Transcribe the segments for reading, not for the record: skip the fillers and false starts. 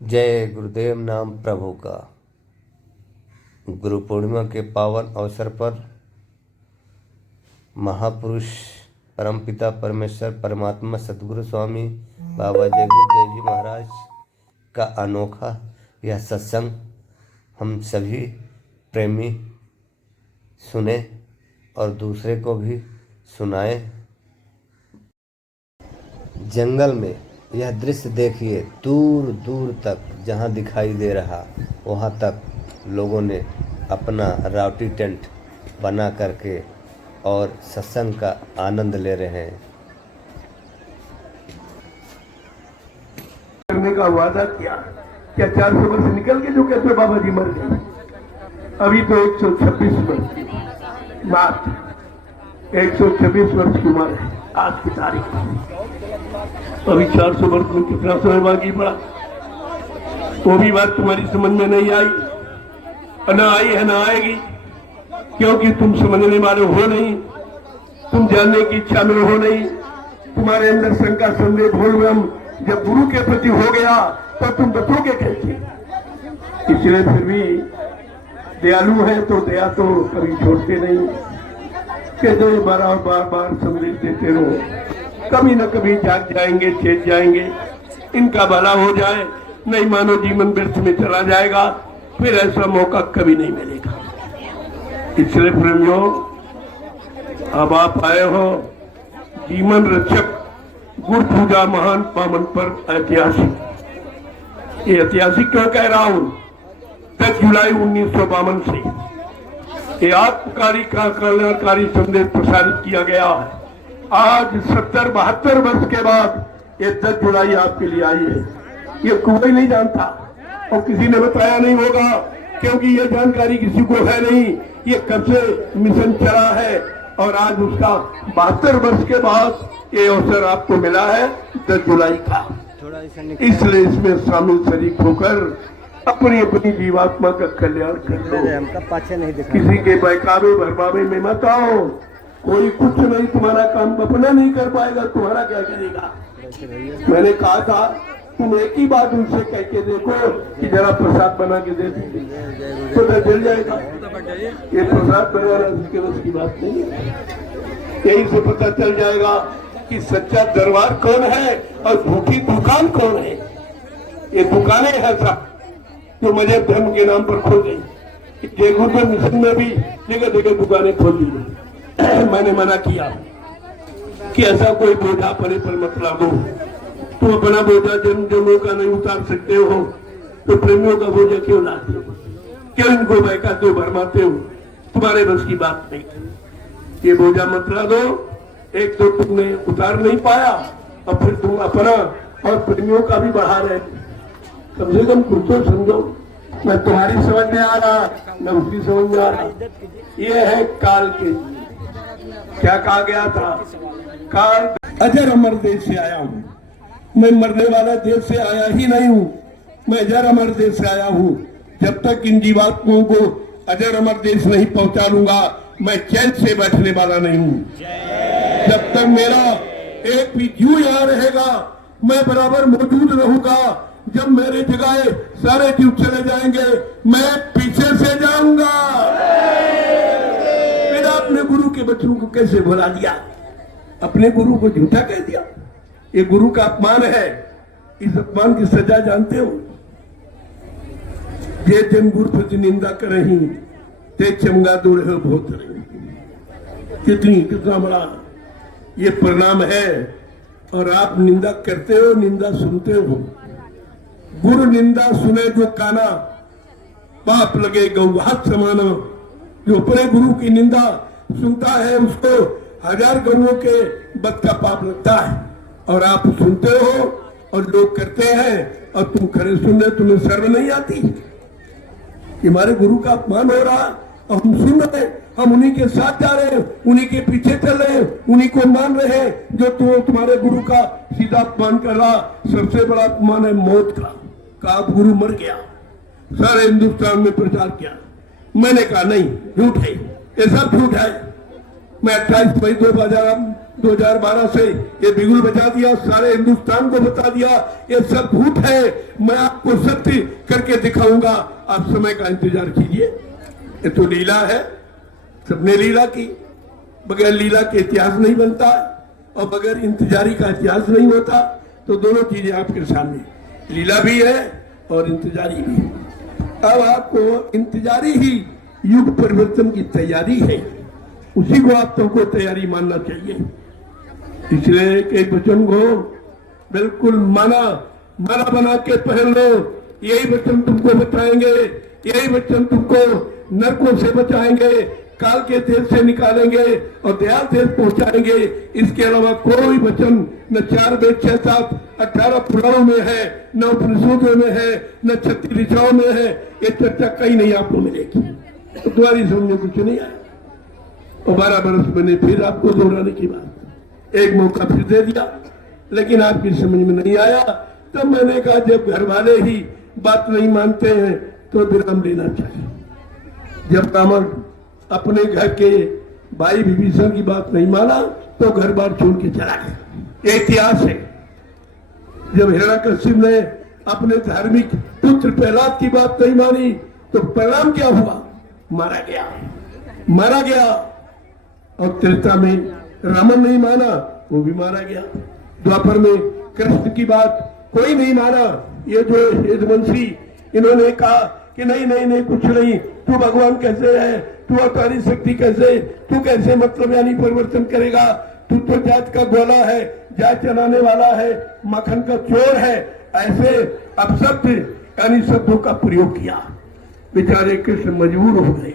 जय गुरुदेव नाम प्रभु का। गुरु पूर्णिमा के पावन अवसर पर महापुरुष परमपिता परमेश्वर परमात्मा सद्गुरु स्वामी बाबा जय गुरुदेव जी महाराज का अनोखा यह सत्संग हम सभी प्रेमी सुने और दूसरे को भी सुनाएं। जंगल में यह दृश्य देखिए, दूर दूर तक जहाँ दिखाई दे रहा वहाँ तक लोगों ने अपना रावटी टेंट बना करके और सत्संग का आनंद ले रहे हैं। करने का वादा किया, क्या 400 वर्ष निकल के जो कहते बाबा जी मर गए? अभी तो 126 वर्ष मार्च 126 वर्ष की उम्र है आज की तारीख में। अभी 400 वर्ष में कितना समय बाकी पड़ा? वो भी बात तुम्हारी समझ में नहीं आई, न आई है न आएगी, क्योंकि तुम समझने वाले हो नहीं, तुम जानने की इच्छा में हो नहीं। तुम्हारे अंदर शंका संदेह भूल जब गुरु के प्रति हो गया तो तुम बचोगे कैसे? इसलिए फिर भी दयालु है तो दया तो कभी छोड़ते नहीं, कहते बार बार संदेश देते रहो, कभी न कभी जाग जाएंगे, चेत जाएंगे, इनका भला हो जाए, नहीं मानो जीवन व्यर्थ में चला जाएगा, फिर ऐसा मौका कभी नहीं मिलेगा। इसलिए प्रेमियों, अब आप आए हो जीवन रक्षक गुरु पूजा महान पावन पर ऐतिहासिक। ये ऐतिहासिक क्यों कह रहा हूं? 10 जुलाई 1952 से ये आत्मकारी का कल्याणकारी संदेश प्रसारित किया गया है। आज 70-72 वर्ष के बाद ये 10 जुलाई आपके लिए आई है। ये कोई नहीं जानता और किसी ने बताया नहीं होगा, क्योंकि ये जानकारी किसी को है नहीं। ये कब से मिशन चला है और आज उसका 72 वर्ष के बाद ये अवसर आपको मिला है 10 जुलाई का। इसलिए इसमें शामिल शरीक होकर अपनी अपनी जीवात्मा का कल्याण कर लो। किसी के बहकावे भरमावे में मत आओ। कोई कुछ नहीं, तुम्हारा काम अपना नहीं कर पाएगा, तुम्हारा क्या करेगा? मैंने कहा था तुम एक ही बात उनसे कह के देखो कि जरा प्रसाद बना के दे दो तो जल जाएगा। ये प्रसाद बनाना उसके बस की बात नहीं है। यही से पता चल जाएगा कि सच्चा दरबार कौन है और भूखी दुकान कौन है। ये दुकानें है सब जो मजहब धर्म के नाम पर खोल गई। जय गुरुदेव मिशन में भी जगह जगह दुकानें खोल दी गई। मैंने मना किया कि ऐसा कोई बोझा अपने पर मत लागो। तुम अपना बोझा जनों का नहीं उतार सकते हो तो प्रेमियों का बोझा क्यों लाते हो? क्यों इनको बहकाते हो, भरमाते हो? तुम्हारे बस की बात नहीं। ये बोझा मत ला दो। एक तो तुमने उतार नहीं पाया और फिर तुम अपना और प्रेमियों का भी बढ़ा रहे। कम से कम कुछ तो समझो। मैं तुम्हारी समझ में आ रहा, मैं उसकी समझ में आ रहा। ये है काल के, क्या कहा गया था? काल अजर अमर देश से आया हूँ। मैं मरने वाला देश से आया ही नहीं हूँ, मैं अजर अमर देश से आया हूँ। जब तक इन जीवात्माओं को अजर अमर देश नहीं पहुंचा लूंगा, मैं चैन से बैठने वाला नहीं हूँ। जब तक मेरा एक भी जीव यहाँ रहेगा, मैं बराबर मौजूद रहूंगा। जब मेरे जगह सारे जीव चले जाएंगे, मैं पीछे से जाऊंगा। फिर अपने गुरु के बच्चों को कैसे भुला दिया? अपने गुरु को झूठा कह दिया। ये गुरु का अपमान है। इस अपमान की सजा जानते हो? जे जन गुरु प्रति निंदा करही ते चमगा दूर है बहुत रही। कितना बड़ा ये परिणाम है। और आप निंदा करते हो, निंदा सुनते हो। गुरु निंदा सुने जो काना, पाप लगे गौहात समाना। जो अपने गुरु की निंदा सुनता है उसको 1000 गौओं के बद का पाप लगता है। और आप सुनते हो और लोग करते हैं और तुम खड़े सुन रहे, तुम्हें शर्म नहीं आती कि हमारे गुरु का अपमान हो रहा और हम सुन रहे, हम उन्हीं के साथ जा रहे हैं, उन्हीं के पीछे चल रहे हैं, उन्हीं को मान रहे हैं जो तुम्हारे गुरु का सीधा अपमान कर रहा। सबसे बड़ा अपमान है मौत का। आप गुरु मर गया, सारे हिंदुस्तान में प्रचार किया। मैंने कहा नहीं, झूठ है, ये सब झूठ है। मैं 28 मई 2000 2012 से ये बिगुल बजा दिया, सारे हिंदुस्तान को बता दिया ये सब झूठ है, मैं आपको सत्य करके दिखाऊंगा, आप समय का इंतजार कीजिए। ये तो लीला है, सबने लीला की, बगैर लीला के इतिहास नहीं बनता और बगैर इंतजारी का इतिहास नहीं होता। तो दोनों चीजें आपके सामने, लीला भी है और इंतजारी भी है। अब आपको इंतजारी ही युग परिवर्तन की तैयारी है, उसी को आप तुमको तैयारी मानना चाहिए। इसलिए एक वचन को बिल्कुल माना बना के पहन लो। यही वचन तुमको बचाएंगे, यही वचन तुमको नरकों से बचाएंगे, काल के देश से निकालेंगे और दयाल देश पहुंचाएंगे। इसके अलावा कोई वचन न 4 वेद 6 7 18 पुराणों में है, न उपनिषदों में है, न 36 ऋचाओं में है। ये चर्चा कहीं नहीं आपको मिलेगी। तो तुम्हारी समझ में कुछ नहीं आया और 12 बरस मैंने फिर आपको दोहराने की बात, एक मौका फिर दे दिया, लेकिन आपकी समझ में नहीं आया। तब मैंने कहा जब घर वाले ही बात नहीं मानते हैं तो विराम लेना चाहिए। जब रावण अपने घर के भाई विभीषण की बात नहीं माना तो घर बार छोड़ के चला गया, ये इतिहास है। जब हिरण्यकश्यप ने अपने धार्मिक पुत्र प्रहलाद की बात नहीं मानी तो परिणाम क्या हुआ, मारा गया। और त्रेता में रावण नहीं माना, वो भी मारा गया। द्वापर में कृष्ण की बात कोई नहीं माना, ये जो यदुवंशी इन्होंने कहा कि नहीं कुछ नहीं, तू भगवान कैसे है, तू अवतारी शक्ति कैसे, तू कैसे मतलब यानी परिवर्तन करेगा, तू तो जात का गोला है, जात चलाने वाला है, मक्खन का चोर है, ऐसे अपशब्द यानी शब्दों का प्रयोग किया। बेचारे कृष्ण मजबूर हो गए,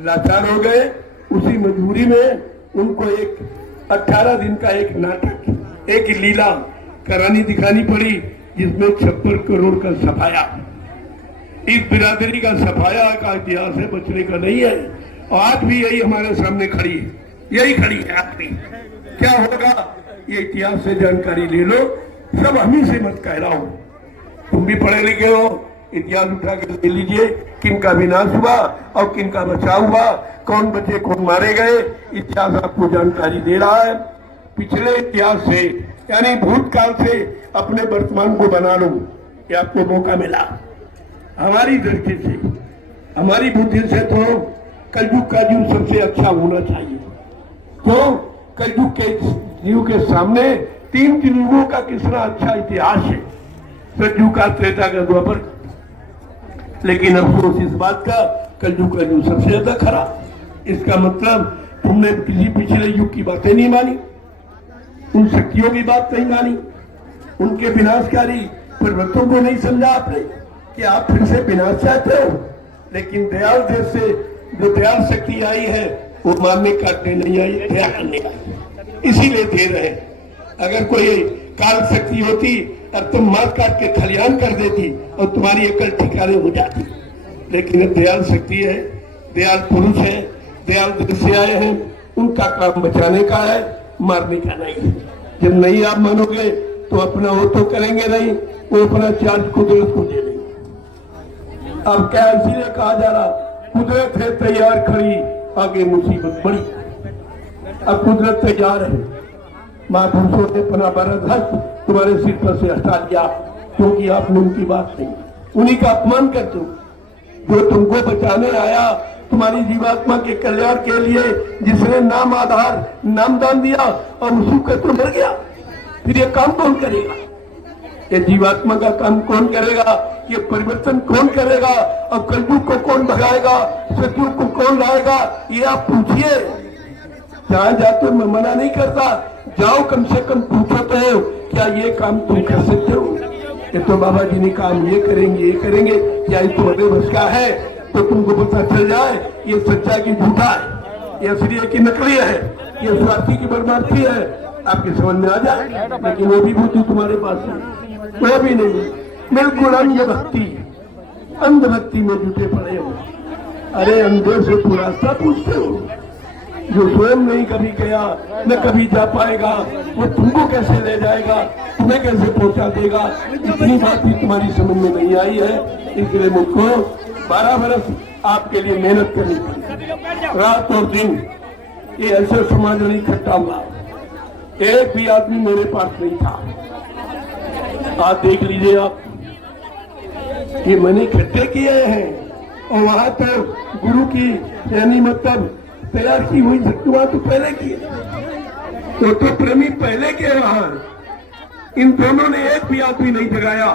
लाचार हो गए। उसी मजबूरी में उनको एक 18 दिन का एक नाटक, एक लीला करानी दिखानी पड़ी, जिसमें 56 करोड़ का सफाया, इस बिरादरी का सफाया का इतिहास है, बचने का नहीं है। और आज भी यही हमारे सामने खड़ी है, यही खड़ी है आज भी। क्या होगा ये इतिहास से जानकारी ले लो, सब हम ही से मत कहलाओ। तुम भी पढ़े लिखे हो, इतिहास उठा के ले लीजिए, किनका विनाश हुआ और किनका बचाव हुआ, कौन बचे कौन मारे गए, इतिहास आपको जानकारी दे रहा है। पिछले इतिहास से यानी भूतकाल से अपने वर्तमान को बना लो, ये आपको मौका मिला। हमारी दृष्टि से, हमारी बुद्धि से तो कलयुग का युग सबसे अच्छा होना चाहिए। तो कलयुग के युग के सामने 3 युगों का कितना अच्छा इतिहास है, सतयुग का, त्रेता का, द्वापर। लेकिन अफसोस इस बात का, कलयुग का युग सबसे ज्यादा खराब। इसका मतलब तुमने किसी पिछले युग की बातें नहीं मानी, उन शक्तियों की बात नहीं मानी, उनके विनाशकारी परिवर्तनों को नहीं समझा आपने कि आप फिर से विनाश चाहते हो। लेकिन दयाल देश से जो दयाल शक्ति आई है वो मारने काटने नहीं आई, दया करने आई, इसीलिए दे रहे। अगर कोई काल शक्ति होती अब तुम मार काट के खलियान कर देती और तुम्हारी अकल ठिकाने हो जाती। लेकिन दयाल शक्ति है, दयाल पुरुष है, दयाल देश से आए हैं, उनका काम बचाने का है, मारने का नहीं। जब नहीं आप मानोगे तो अपना वो तो करेंगे नहीं, वो अपना चार्ज कुदरत को दे देंगे। अब क्या इसीलिए कहा जा रहा, कुदरत है तैयार खड़ी, आगे मुसीबत बड़ी। अब कुदरत तैयार है, महापुरुषों ने अपना बरद हस्त तुम्हारे सिर पर से हटा दिया, क्योंकि आपने उनकी बात नहीं, उन्हीं का अपमान करते हो। जो तुमको बचाने आया तुम्हारी जीवात्मा के कल्याण के लिए, जिसने नाम आधार नामदान दिया और उसी को तो मर गया, फिर ये काम कौन करेगा? ये जीवात्मा का काम कौन करेगा? ये परिवर्तन कौन करेगा? और कलयुग को कौन भगाएगा? सतयुग को कौन लाएगा? ये आप पूछिए। जहां जाते मैं मना नहीं करता, जाओ, कम से कम पूछो तो क्या ये काम तुम कर सकते हो? ये तो बाबा जी ने काम ये करेंगे क्या ये तुम्हारे बस का है? तो तुमको पता चल जाए ये सच्चा की झूठा है, ये असली की नकली है, ये स्वार्थी की बर्बादी है, आपकी समझ में आ जाए। लेकिन वो भी बुद्धि तुम्हारे पास है, वो भी नहीं, बिल्कुल अंधभक्ति में जुटे पड़े हो। अरे अंधे से तू रास्ता पूछते हो, जो स्वयं नहीं कभी गया न कभी जा पाएगा, वो तुमको कैसे ले जाएगा, तुम्हें कैसे पहुंचा देगा? इतनी बात भी तुम्हारी समझ में नहीं आई है। इसलिए मुझको 12 बरस आपके लिए मेहनत करनी पड़ी, रात और दिन। ये ऐसे समाज नहीं इकट्ठा हुआ, एक भी आदमी मेरे पास नहीं था। आज देख लीजिए आप, ये मैंने इकट्ठे किए हैं और वहां तो गुरु की यानी मतलब तैयार की हुई वहां तो पहले किए, तो प्रेमी पहले के वहां। इन दोनों ने एक भी आदमी नहीं जगाया,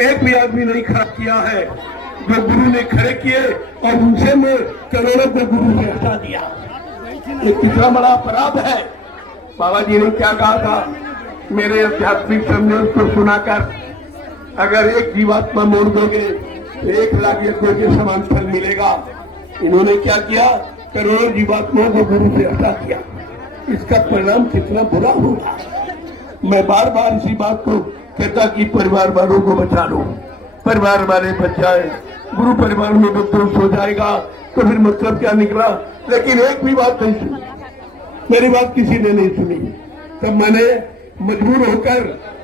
एक भी आदमी नहीं खड़ा किया है जो गुरु ने खड़े किए, और उनसे मैं करोड़ों को गुरु से हटा दिया। ये कितना बड़ा अपराध है। बाबा जी ने क्या कहा था, मेरे आध्यात्मिक संदेश को सुनाकर अगर एक जीवात्मा मोड़ दोगे तो 1 लाख यज्ञों के समान फल मिलेगा। इन्होंने क्या किया, करोड़ों जीवात्माओं को गुरु से हटा दिया। इसका परिणाम कितना बुरा होगा। मैं बार बार इसी बात को कहता कि परिवार वालों को बचा लो, परिवार वाले बचाए। गुरु परिवार में बदोश हो जाएगा तो फिर मतलब क्या निकला। लेकिन एक भी बात नहीं सुनी, मेरी बात किसी ने नहीं सुनी। तब मैंने मजबूर होकर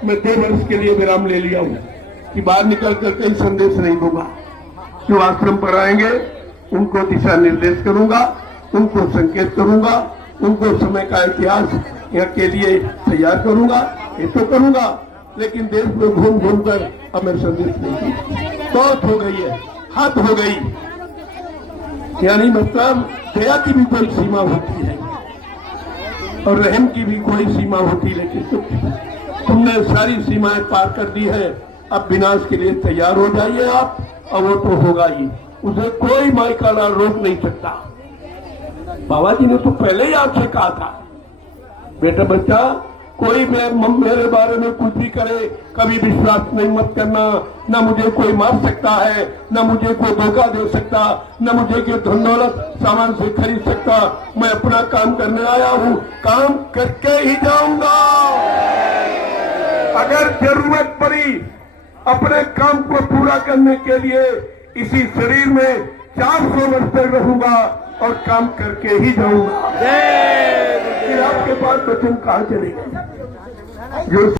मैं 2 वर्ष के लिए विराम ले लिया हूँ कि बाहर निकल कर कई संदेश नहीं दूंगा। जो आश्रम पर आएंगे उनको दिशा निर्देश करूंगा, उनको संकेत करूंगा, उनको समय का इतिहास यहाँ के लिए तैयार करूंगा। ये तो करूंगा, लेकिन देश में घूम घूम कर अब मैं संदेश नहीं दूंगा। बहुत हो गई है, हद हो गई। यानी मतलब दया की भी कोई सीमा होती है और रहम की भी कोई सीमा होती, लेकिन तुमने सारी सीमाएं पार कर दी है। अब विनाश के लिए तैयार हो जाइए आप, और वो तो होगा ही, उसे कोई माइकाला रोक नहीं सकता। बाबा जी ने तो पहले ही आपसे कहा था, बेटा बच्चा कोई मेरे बारे में कुछ भी करे कभी विश्वास नहीं मत करना। न मुझे कोई मार सकता है, न मुझे कोई धोखा दे सकता, न मुझे कोई धन दौलत सामान से खरीद सकता। मैं अपना काम करने आया हूँ, काम करके ही जाऊंगा। अगर जरूरत पड़ी अपने काम को पूरा करने के लिए इसी शरीर में 400 वर्ष तक रहूंगा और काम करके ही जाऊंगा। फिर आपके पास बचन कहाँ चलेगा। जो